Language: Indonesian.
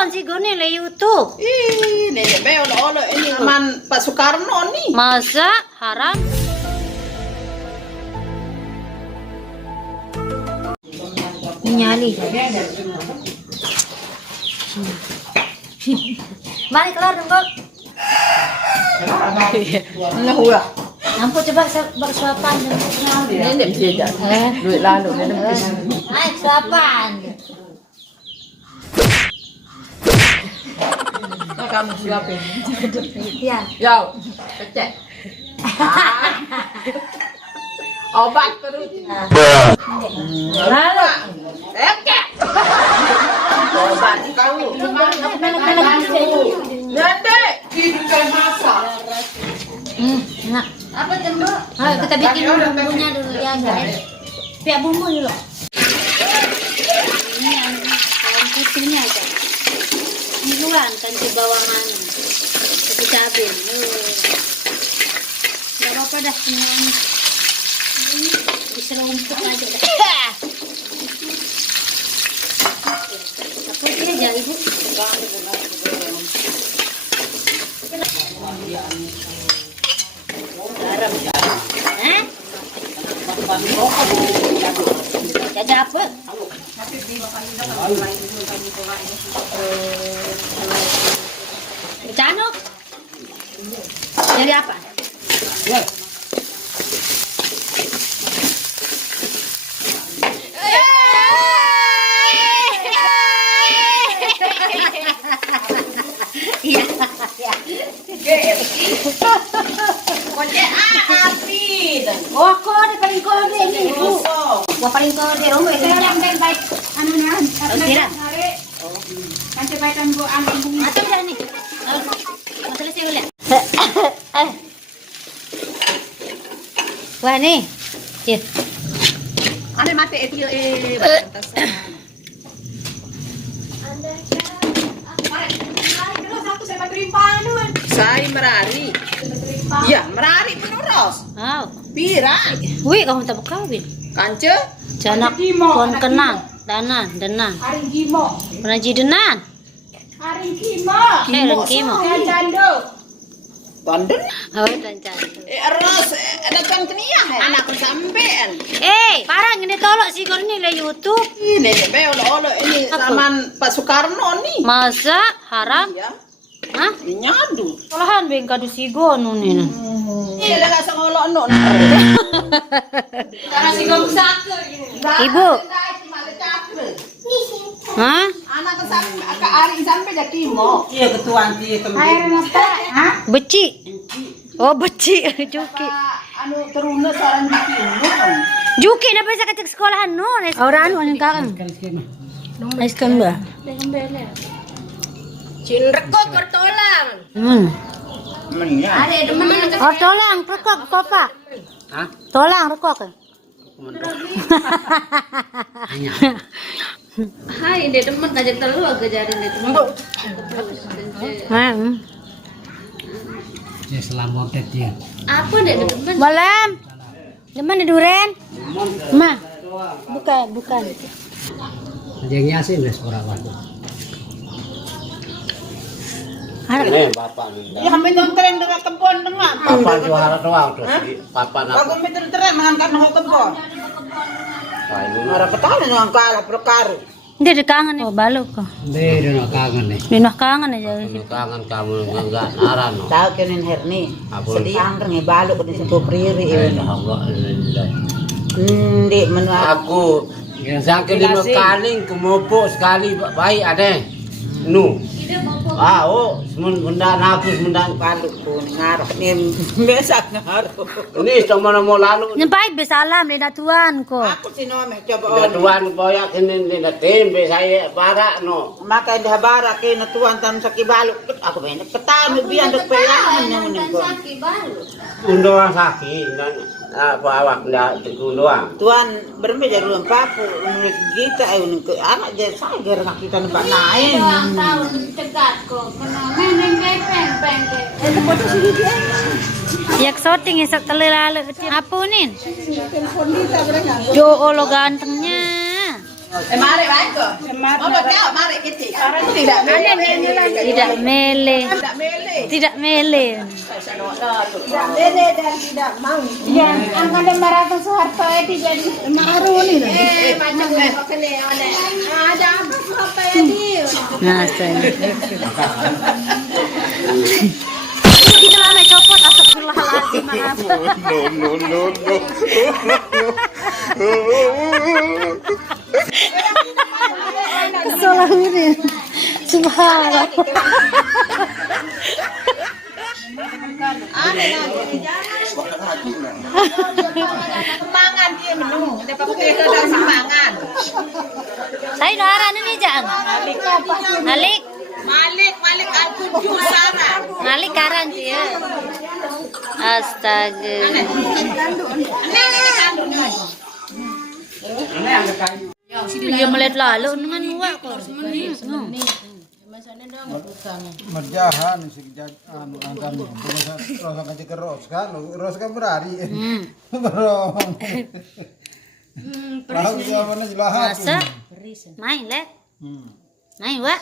nonton sih gue nih le YouTube. Ih, nenek be oleh ini teman Pak Soekarno nih. Masa haram? Nyali. Mari keluar dong, Bang. Nah, hua. Nampu coba suapan. Nenek dia duit lalu nenek. Ayo suapan. Kamu siapin. Iya. Yo, pecek. Obat terus. Lalu. Ekek. Obat kamu. Nenek, hidupkan masak. Enak. Apa jembo? Ayo kita bikin bumbunya dulu ya, guys. Piak bumbu dulu. Ini yang bawang putihnya aja. Ini duluan kan ke bawangan. Ke cabai. Enggak apa-apa dah semuanya. Diserumpuk aja dah. Apa dia aja ibu? Garam. Hah? Jajan apa? Cano? Jadi apa? Iya, iya. Kocek api. Oh, kok ada paling kode ini, Bu. Wah, paling kode rombo itu. Baik anunya Kira. kan cepatan Bu ambil bunga. Atau udah nih. Selesai udah. Wah, nih. Cip. Ada mati itu Saya merari. Ya, merari menerus. Oh. Pira. Wih, kamu tak kawin. Kance? Janak kon kenang, danan, denang. Hari Gimo. Penaji denan. Hari Gimo. Dan kimo. Dan Jando. Tanden. Oh, dan cantik. Eros, datang ke nia. Anak sampean. Parang ini tolok si Gorni le YouTube. Ini nenek be oleh ini zaman Pak Soekarno nih. Masa haram? Iya. Hah? Nyadu. Olahan beng kadu sigo nih. Ini dah rasa ngolok no. Karena si gong sake. Ibu. Hah? Anak ke Ari sampai jadi kimo. Iya ketuan dia Air napa? Hah? Beci. Oh, beci Juki. Anu teruna seorang bikin. Juki na bisa ketik sekolahan no. Orang anu kakang. Ais kan ba? Cinrekot bertolang. Ada teman Oh, tolang rekok papa. Hah? Tolang rekok. Hai, dia teman kajak telur kejarin dia teman. Ya selamat dia. Apa dia teman? Malam. Di mana duren? Ma. Bukan. Yang nyasin wis ora wae. Ada. Bapak ndak. Ya kami tentang dengan kebun dengan. Bapak juara doang terus bapak nak. Aku mikir terus mengangkat nang kebun. Wah ini Ora petani dengan kala perkara. Dia di kangen nih. Oh, baluk kok. dia kangen nih. Di noh kangen aja. Kangen kamu enggak naran. Tahu kenen herni. Sediang rengi baluk di situ priri. Alhamdulillah. Di menu Aku yang sakit 5 kali kumupuk sekali baik ada. Nu. Oh, benda nafus benda baluk pun ngaruh ni mesak ngaruh. ini sama mau lalu. Nyempai besalam di tuan kok. Aku sino meh coba Tuan boyak ini tempe saya barak no. maka dah barak kena tuan tan saki baluk. Aku benek ketan biar dok pelangan yang ni ko. Undoang sakit dan apa awak ndak undoang. Tuan bermeja ruang papu menurut kita anak jadi sager nak kita nampak naik. Tahun cegat kok. Neng peng. Itu foto sini dia. Yak shooting esok telur lalu. Apa nih? Telepon kita berengah. Jo lo gantengnya. Mari baik kok. Mama kau mari kita. Tidak Mele. Tidak mele. dan tidak mau. Ya, angkat Marata Soeharto itu jadi Maharuni. Macam ni. Ada apa Soeharto ini? Nah, kita mana copot astagfirullahaladzim maaf. Kesalahan ini. Subhanallah. Semangat dia menu. Dia pakai dalam semangat. Saya nuaran ini jangan. Malik. Malik al-Kunjur sana. Malik karan dia. Astaga. Dia melihat lalu dengan uak kok. Merjahan anu antan rosa kaji keros kan berari berong tahu jawabannya jelas Masa? Main lek. Main wak.